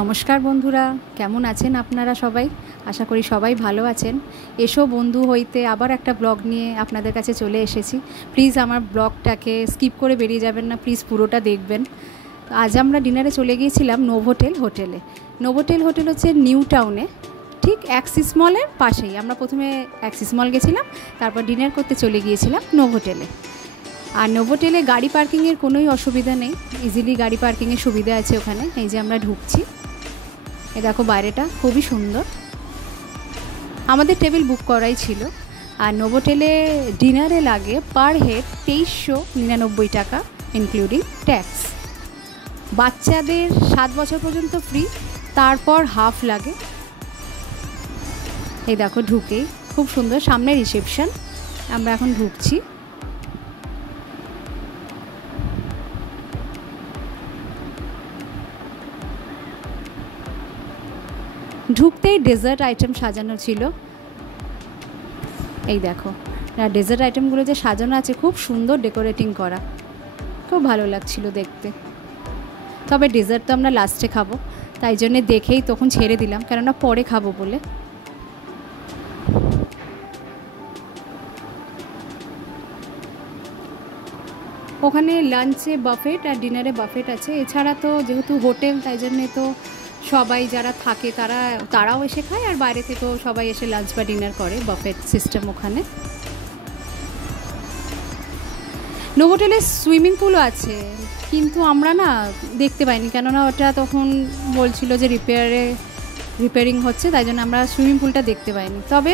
নমস্কার বন্ধুরা, কেমন আছেন আপনারা সবাই? আশা করি সবাই ভালো আছেন। এসো বন্ধু হইতে আবার একটা ব্লগ নিয়ে আপনাদের কাছে চলে এসেছি। প্লিজ আমার ব্লগটাকে স্কিপ করে বেরিয়ে যাবেন না, প্লিজ পুরোটা দেখবেন। আজ আমরা ডিনারে চলে গিয়েছিলাম নোভোটেল হোটেলে। নোভোটেল হোটেল হচ্ছে নিউ টাউনে, ঠিক অ্যাক্সিস মলের পাশেই। আমরা প্রথমে অ্যাক্সিস মল গেছিলাম, তারপর ডিনার করতে চলে গিয়েছিলাম নোভোটেলে। আর নোভোটেলে গাড়ি পার্কিংয়ের কোনোই অসুবিধা নেই, ইজিলি গাড়ি পার্কিংয়ের সুবিধা আছে ওখানে। এই যে আমরা ঢুকছি, এ দেখো বাইরেটা খুবই সুন্দর। আমাদের টেবিল বুক করাই ছিল। আর নোভোটেলে ডিনারে লাগে পার হেড 2399 টাকা ইনক্লুডিং ট্যাক্স। বাচ্চাদের 7 বছর পর্যন্ত ফ্রি, তারপর হাফ লাগে। এই দেখো ঢুকেই খুব সুন্দর, সামনে রিসেপশন। আমরা এখন ঢুকছি। ঢুকতেই ডেজার্ট আইটেম সাজানো ছিল। এই দেখো ডেজার্ট আইটেমগুলো যে সাজানো আছে, খুব সুন্দর ডেকোরেটিং করা, খুব ভালো লাগছিল দেখতে। তবে ডেজার্ট তো আমরা লাস্টে খাবো, তাই জন্যে দেখেই তখন ছেড়ে দিলাম, কেননা পরে খাবো বলে। ওখানে লাঞ্চে বাফেট আর ডিনারে বাফেট আছে। এছাড়া তো যেহেতু হোটেল, তাই জন্যে তো সবাই যারা থাকে তারাও এসে খায়, আর বাইরে থেকেও সবাই এসে লাঞ্চ বা ডিনার করে। বাফেট সিস্টেম ওখানে। নোভোটেলে সুইমিং পুলও আছে, কিন্তু আমরা না দেখতে পাইনি, কেননা ওটা তখন বলছিল যে রিপেয়ারিং হচ্ছে, তাই জন্য আমরা সুইমিং পুলটা দেখতে পাইনি। তবে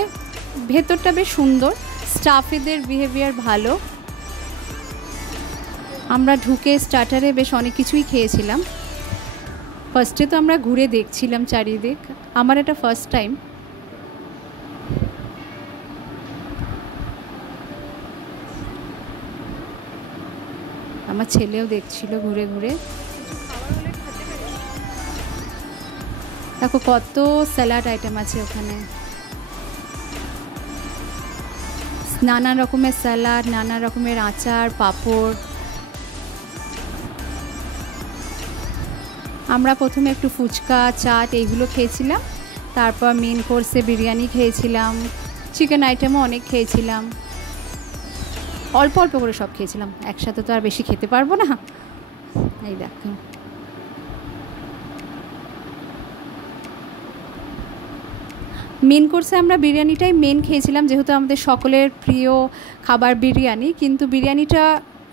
ভেতরটা বেশ সুন্দর, স্টাফেদের বিহেভিয়ার ভালো। আমরা ঢুকে স্টার্টারে বেশ অনেক কিছুই খেয়েছিলাম। ফার্স্টে তো আমরা ঘুরে দেখছিলাম চারিদিক, আমার এটা ফার্স্ট টাইম। আমার ছেলেও দেখছিল ঘুরে ঘুরে। দেখো কত স্যালাড আইটেম আছে ওখানে, নানা রকমের স্যালাড, নানা রকমের আচার, পাঁপড়। আমরা প্রথমে একটু ফুচকা, চাট এইগুলো খেয়েছিলাম, তারপর মেন কোর্সে বিরিয়ানি খেয়েছিলাম, চিকেন আইটেমও অনেক খেয়েছিলাম। অল্প অল্প করে সব খেয়েছিলাম, একসাথে তো আর বেশি খেতে পারবো না। এই দেখো মেন কোর্সে আমরা বিরিয়ানিটাই মেন খেয়েছিলাম, যেহেতু আমাদের সকলের প্রিয় খাবার বিরিয়ানি, কিন্তু বিরিয়ানিটা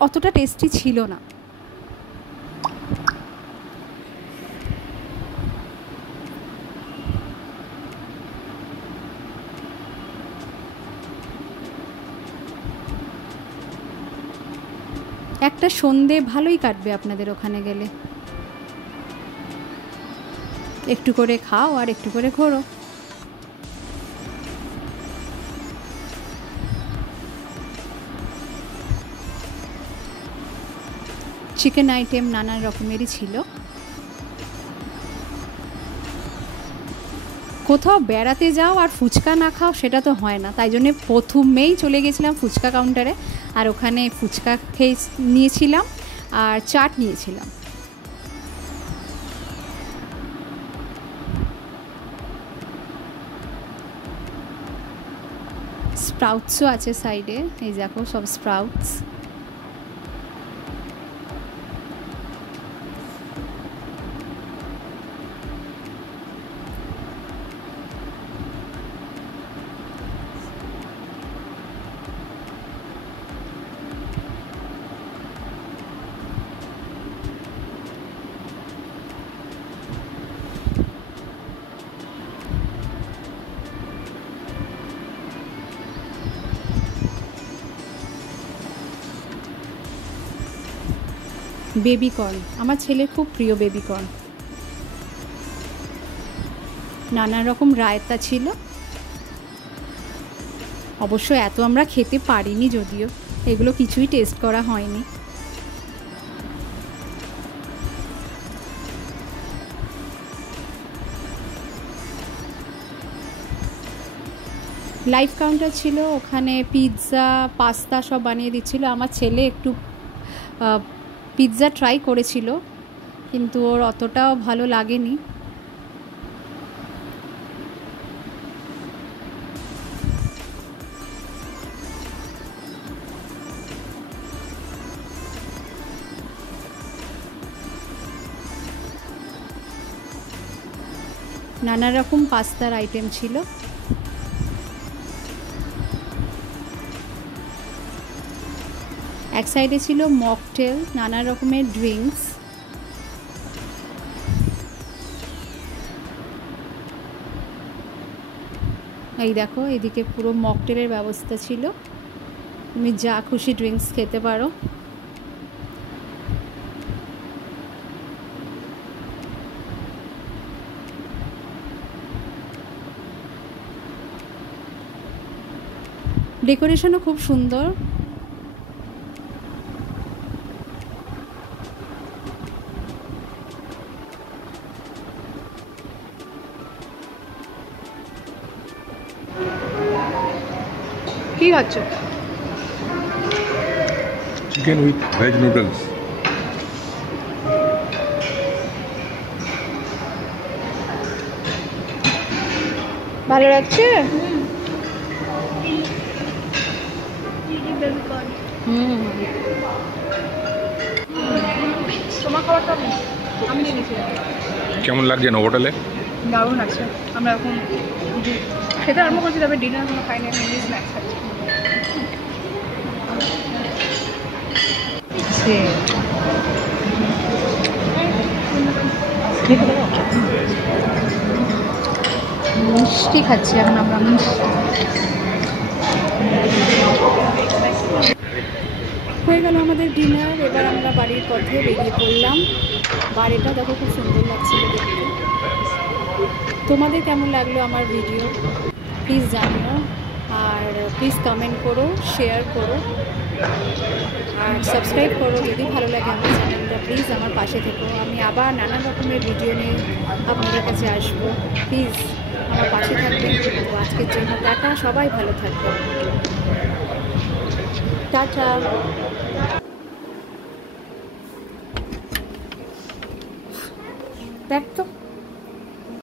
অতটা টেস্টি ছিল না। একটা সন্ধে ভালোই কাটবে আপনাদের ওখানে গেলে। একটু করে খাও আর একটু করে ঘোরো। চিকেন আইটেম নানা রকমেরই ছিল। কোথাও বেড়াতে যাও আর ফুচকা না খাও সেটা তো হয় না, তাই জন্যে প্রথমেই চলে গেছিলাম ফুচকা কাউন্টারে, আর ওখানে ফুচকা নিয়েছিলাম আর চাট নিয়েছিলাম। স্প্রাউটসও আছে সাইডে, এই দেখো সব স্প্রাউটস। বেবি কর্ন, আমার ছেলের খুব প্রিয় বেবি কর্ন। নানা রকম রায়তা ছিল। অবশ্য এত আমরা খেতে পারিনি, যদিও এগুলো কিছুই টেস্ট করা হয়নি। লাইভ কাউন্টার ছিল, ওখানে পিৎজা, পাস্তা সব বানিয়ে দিচ্ছিল। আমার ছেলে একটু পিৎজা ট্রাই করেছিল, কিন্তু ওর অতটাও ভালো লাগেনি। নানা রকম পাস্তার আইটেম ছিল। এক সাইডে ছিল মকটেল, নানা রকমের ড্রিঙ্কস। এই দেখো, এদিকে পুরো মকটেলের ব্যবস্থা ছিল, তুমি যা খুশি ড্রিঙ্কস খেতে পারো। ডেকোরেশনও খুব সুন্দর। কি হচ্ছে? Chicken with veg noodles. ভালো লাগছে? তোমার খাবারটা আমি নিয়ে নিয়েছি। কেমন লাগছে না হোটেলে? দারুণ আছে। আমরা এখন খেতে আরম্ভ করছি, তবে ডিনার কোনো খাইনি, আমি স্ন্যাক্স খাচ্ছি। মিষ্টি খাচ্ছি এখন আমরা, মিষ্টি। হয়ে গেল আমাদের ডিনার। এবার আমরা বাড়ির পথে বেরিয়ে পড়লাম। বাড়িটা দেখো খুব সুন্দর লাগছিল দেখতে। তোমাদের কেমন লাগলো আমার ভিডিও প্লিজ জানিও, আর প্লিজ কমেন্ট করো, শেয়ার করো, আর সাবস্ক্রাইব করো যদি ভালো লাগে আমার চ্যানেলটা। প্লিজ আমার পাশে থেকো, আমি আবার নানা রকমের ভিডিও নিয়ে আপনাদের কাছে আসবো। প্লিজ আমার পাশে থাকবেন। তো আজকের জন্য টাটা, সবাই ভালো থাকবেন, টাটা। দেখ তো।